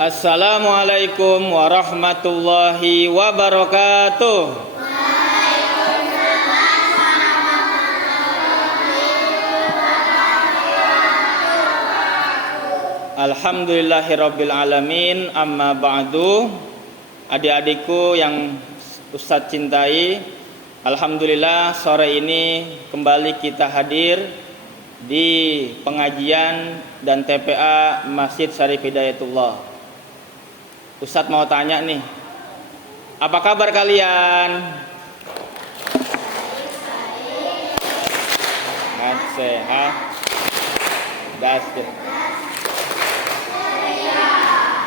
Assalamualaikum warahmatullahi wabarakatuh. Alhamdulillahirabbil alamin. Amma ba'du. Adik-adikku yang Ustadz cintai, alhamdulillah sore ini kembali kita hadir di pengajian dan TPA Masjid Syarif Hidayatullah. Ustadz mau tanya nih, apa kabar kalian? Sehat.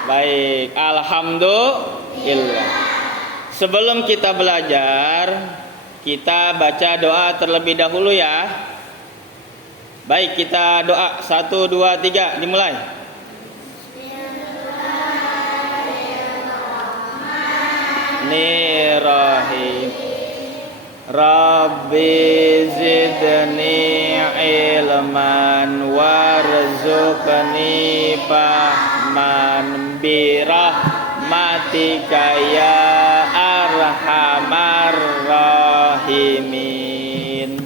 Baik, alhamdulillah. Sebelum kita belajar, kita baca doa terlebih dahulu ya. Baik, kita doa 1, 2, 3, dimulai. Bismillahirrahmanirrahim. Rabbi zidni ilman warzuqni fahman birahmatika ya arhamar rahimin.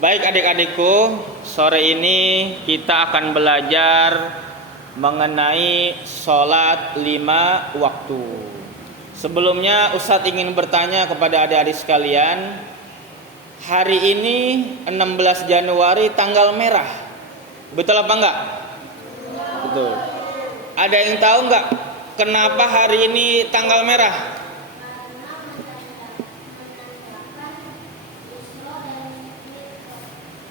Baik adik-adikku, sore ini kita akan belajar mengenai sholat 5 waktu. Sebelumnya Ustadz ingin bertanya kepada adik-adik sekalian, hari ini 16 Januari tanggal merah, betul apa enggak? Betul. Ada yang tahu enggak kenapa hari ini tanggal merah?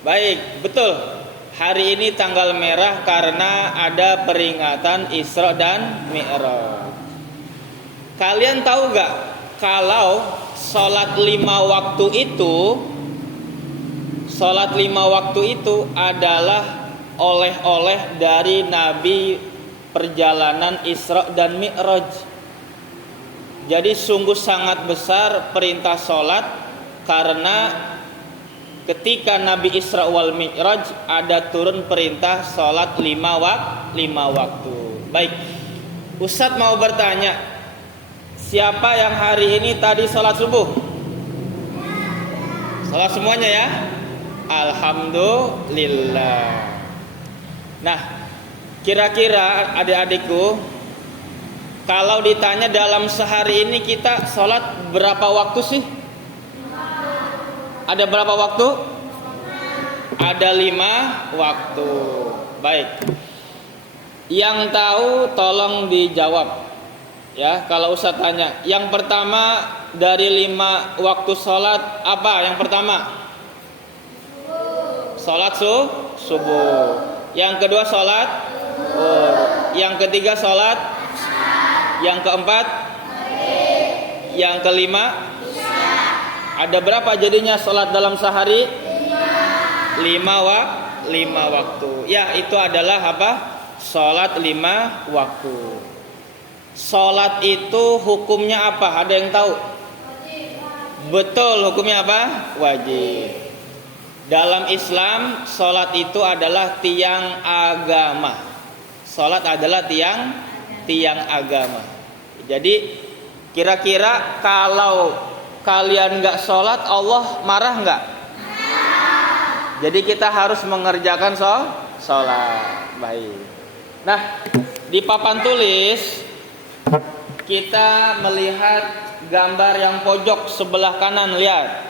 Baik, betul. Hari ini tanggal merah karena ada peringatan Isra dan Mi'raj. Kalian tahu gak kalau sholat 5 waktu itu adalah oleh-oleh dari Nabi perjalanan Isra dan Mi'raj. Jadi sungguh sangat besar perintah sholat, karena ketika Nabi Isra wal Mi'raj ada turun perintah sholat 5 waktu. Baik, Ustadz mau bertanya, siapa yang hari ini tadi sholat subuh? Sholat semuanya ya? Alhamdulillah. Nah, kira-kira adik-adikku, kalau ditanya dalam sehari ini kita sholat berapa waktu sih? Ada berapa waktu? Ada 5 waktu. Baik. Yang tahu tolong dijawab. Ya, kalau Ustaz tanya, yang pertama dari 5 waktu sholat apa? Yang pertama sholat subuh. Yang kedua sholat zuhur. Yang ketiga sholat. Yang keempat. Yang kelima. Ada berapa jadinya sholat dalam sehari? 5 waktu. Ya, itu adalah apa? Sholat 5 waktu. Sholat itu hukumnya apa? Ada yang tahu? Betul, hukumnya apa? Wajib. Dalam Islam, sholat itu adalah tiang agama. Sholat adalah tiang agama. Jadi kira-kira kalau kalian gak sholat, Allah marah gak? Jadi kita harus mengerjakan sholat. Baik. Nah, di papan tulis kita melihat gambar yang pojok sebelah kanan, lihat.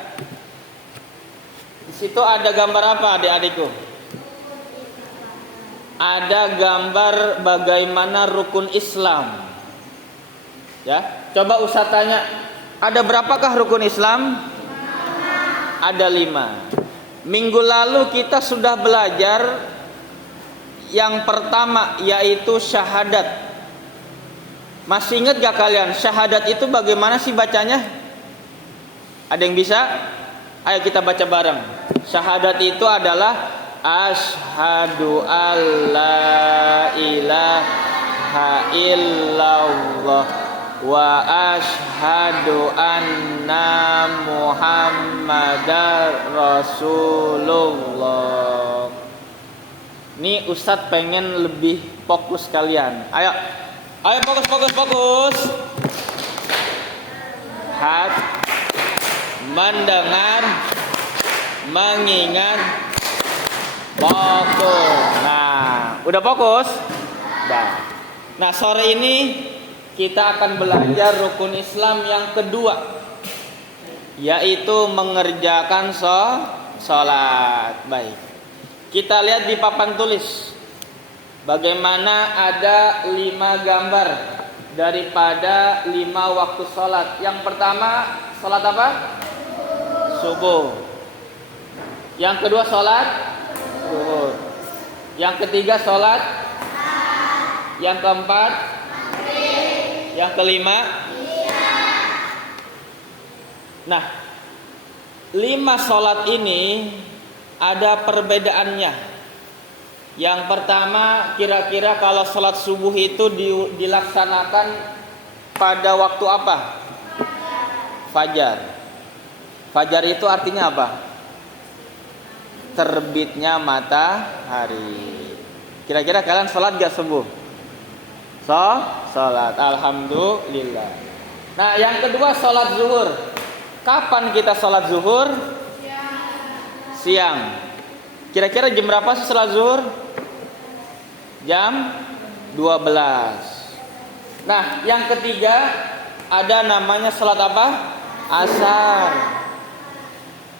Di situ ada gambar apa, adik-adikku? Ada gambar bagaimana rukun Islam. Ya, coba Ustaz tanya, ada berapakah rukun Islam? Ada 5. Minggu lalu kita sudah belajar yang pertama, yaitu syahadat. Masih ingat gak kalian syahadat itu bagaimana sih bacanya? Ada yang bisa? Ayo kita baca bareng. Syahadat itu adalah asyhadu alla ilaha illallah wa asyhadu anna muhammadar rasulullah. Ini Ustadz pengen lebih fokus kalian. Ayo Ayo fokus. Hat, mendengar, mengingat, fokus. Nah, udah fokus? Udah. Nah, sore ini kita akan belajar rukun Islam yang kedua, yaitu mengerjakan sholat. Baik. Kita lihat di papan tulis. Bagaimana ada 5 gambar daripada 5 waktu sholat. Yang pertama, sholat apa? Subuh. Yang kedua, sholat zuhur. Yang ketiga, sholat. Yang keempat, yang kelima. Nah, 5 sholat ini ada perbedaannya. Yang pertama, kira-kira kalau sholat subuh itu dilaksanakan pada waktu apa? Fajar. Fajar itu artinya apa? Terbitnya matahari. Kira-kira kalian sholat gak subuh? Sholat. Alhamdulillah. Nah, yang kedua, sholat zuhur. Kapan kita sholat zuhur? Siang. Kira-kira jam berapa sih sholat zuhur? Jam 12. Nah, yang ketiga ada namanya sholat apa? Asar.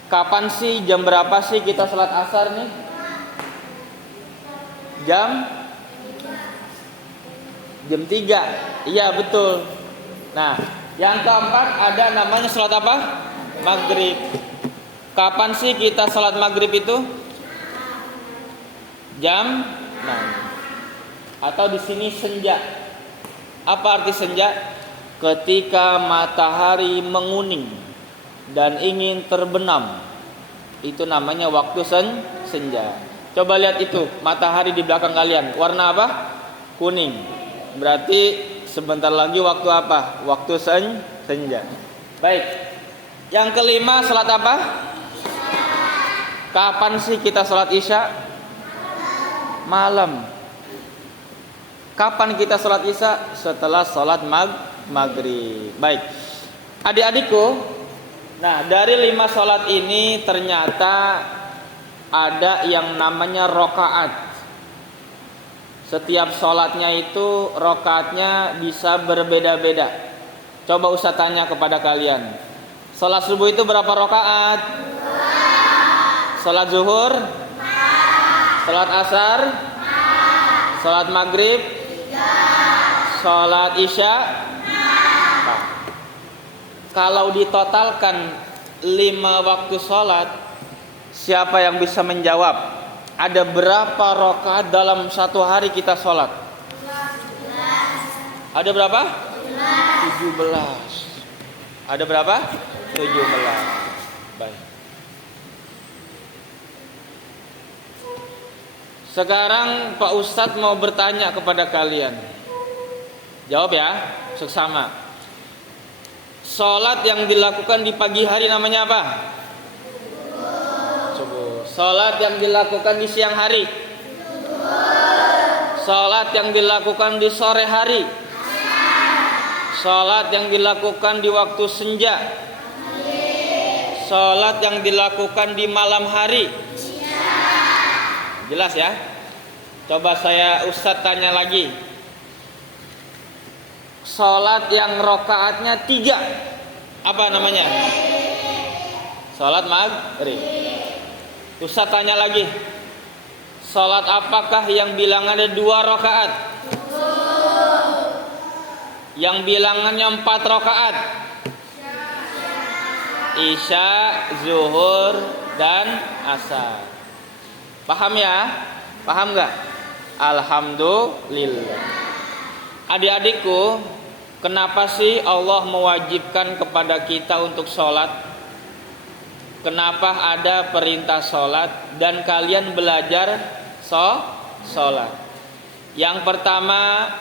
Kapan sih, jam berapa sih kita sholat asar nih? Jam 3. Iya, betul. Nah, yang keempat ada namanya sholat apa? Maghrib. Kapan sih kita sholat maghrib itu? Jam 6. Atau di sini senja. Apa arti senja? Ketika matahari menguning dan ingin terbenam. Itu namanya waktu senja. Coba lihat itu, matahari di belakang kalian. Warna apa? Kuning. Berarti sebentar lagi waktu apa? Waktu senja. Baik. Yang kelima, salat apa? Kapan sih kita salat Isya? Malam. Kapan kita sholat Isya? Setelah sholat maghrib. Baik, adik-adikku. Nah, dari 5 sholat ini ternyata ada yang namanya rokaat. Setiap sholatnya itu rokaatnya bisa berbeda-beda. Coba Ustaz tanya kepada kalian. Sholat subuh itu berapa rokaat? Sholat zuhur? Sholat asar? Sholat maghrib? Sholat Isya. Nah, kalau ditotalkan 5 waktu sholat, siapa yang bisa menjawab? Ada berapa rakaat dalam satu hari kita sholat? Ada berapa? 17. Ada berapa? 17. Baik. Sekarang Pak Ustadz mau bertanya kepada kalian. Jawab ya, seksama. Sholat yang dilakukan di pagi hari namanya apa? Subuh. Sholat yang dilakukan di siang hari? Sholat yang dilakukan di sore hari? Sholat yang dilakukan di waktu senja? Sholat yang dilakukan di malam hari? Jelas ya? Coba saya Ustadz tanya lagi. Sholat yang rokaatnya 3, apa namanya? Sholat maghrib. Ustadz tanya lagi. Sholat apakah yang bilangannya 2 rokaat? Yang bilangannya 4 rokaat? Isya, zuhur, dan asar. Paham ya? Paham gak? Alhamdulillah. Adik-adikku, kenapa sih Allah mewajibkan kepada kita untuk sholat? Kenapa ada perintah sholat dan kalian belajar sholat? Yang pertama,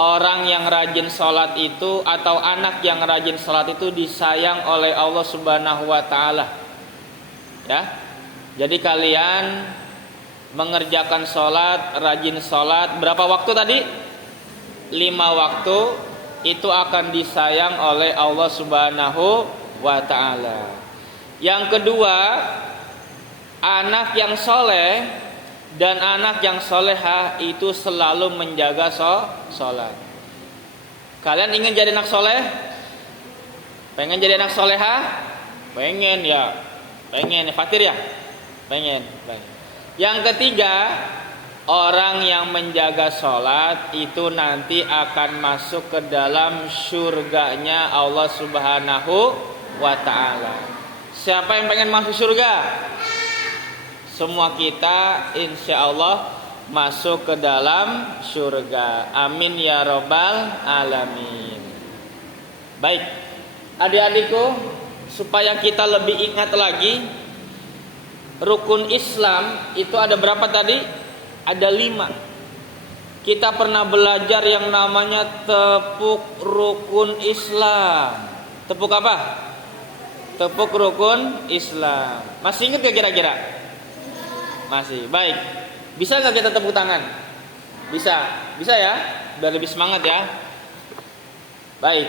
orang yang rajin sholat itu atau anak yang rajin sholat itu disayang oleh Allah Subhanahu wa Ta'ala. Ya, jadi kalian mengerjakan sholat, rajin sholat. Berapa waktu tadi? 5 5 waktu itu akan disayang oleh Allah Subhanahu wa ta'ala. Yang kedua, anak yang soleh dan anak yang solehah itu selalu menjaga sholat. Kalian ingin jadi anak soleh? Pengen jadi anak solehah? Pengen ya? Pengen ya, Fatir ya? Pengen. Baik. Yang ketiga, orang yang menjaga sholat itu nanti akan masuk ke dalam surganya Allah Subhanahu wa ta'ala. Siapa yang pengen masuk surga? Semua kita insya Allah masuk ke dalam surga. Amin ya robbal alamin. Baik, adik-adikku, supaya kita lebih ingat lagi, rukun Islam itu ada berapa tadi? Ada 5. Kita pernah belajar yang namanya tepuk rukun Islam. Tepuk apa? Tepuk rukun Islam. Masih ingat gak kira-kira? Masih. Baik. Bisa gak kita tepuk tangan? Bisa. Bisa ya? Biar lebih semangat ya. Baik.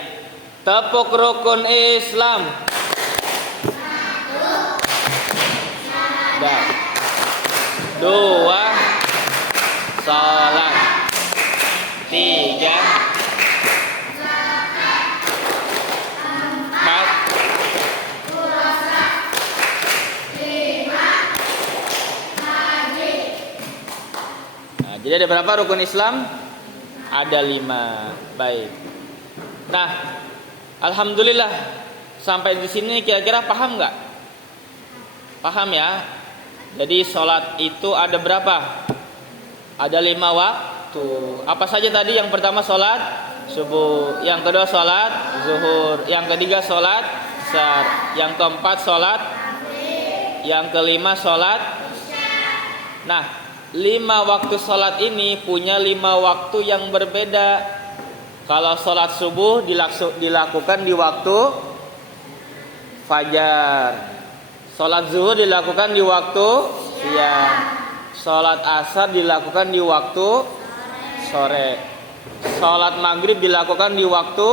Tepuk rukun Islam. Baik. 2 salat, 3 4 Nah, jadi ada berapa rukun Islam? Ada 5. Baik. Nah, alhamdulillah sampai di sini kira-kira paham nggak? Paham ya? Jadi sholat itu ada berapa? Ada 5 waktu. Apa saja tadi? Yang pertama sholat subuh, yang kedua sholat zuhur, yang ketiga sholat asar, yang keempat sholat, yang kelima sholat. Nah, 5 waktu sholat ini punya 5 waktu yang berbeda. Kalau sholat subuh dilakukan di waktu fajar, sholat zuhur dilakukan di waktu siang, sholat asar dilakukan di waktu sore, sholat maghrib dilakukan di waktu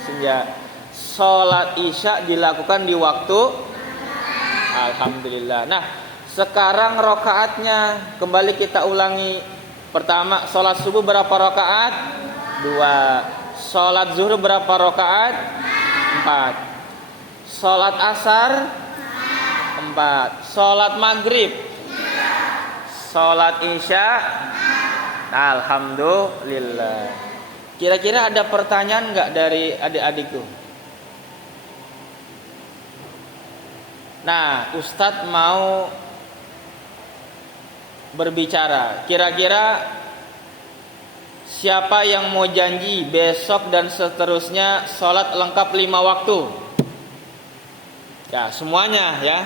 senja, sholat isya dilakukan di waktu. Alhamdulillah. Nah, sekarang rokaatnya kembali kita ulangi. Pertama, sholat subuh berapa rokaat? 2. Sholat zuhur berapa rokaat? 4. Sholat asar? 4. Sholat maghrib? Sholat isya? Alhamdulillah. Kira-kira ada pertanyaan nggak dari adik-adikku? Nah, Ustadz mau berbicara. Kira-kira siapa yang mau janji besok dan seterusnya sholat lengkap 5 waktu? Ya, semuanya ya.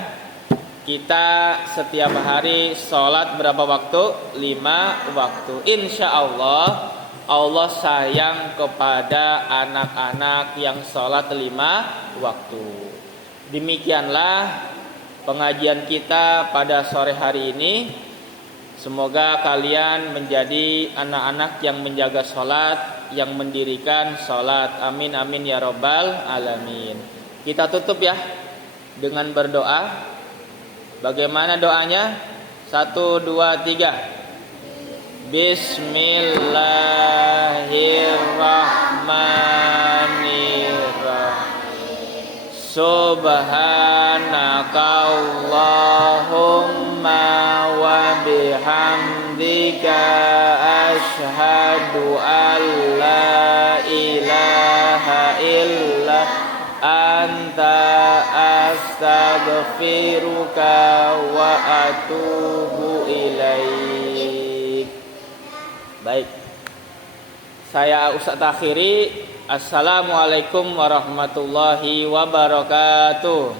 Kita setiap hari sholat berapa waktu? 5 waktu. Insya Allah, Allah sayang kepada anak-anak yang sholat 5 waktu. Demikianlah pengajian kita pada sore hari ini. Semoga kalian menjadi anak-anak yang menjaga sholat, yang mendirikan sholat. Amin amin ya robbal alamin. Kita tutup ya dengan berdoa. Bagaimana doanya? 1, 2, 3. Bismillahirrahmanirrahim. Subhanakallahumma wa bihamdika asyhadu an la ilaha illa anta astaghfiruka wa atubu ilaik. Baik. Saya Ustaz akhiri. Assalamualaikum warahmatullahi wabarakatuh.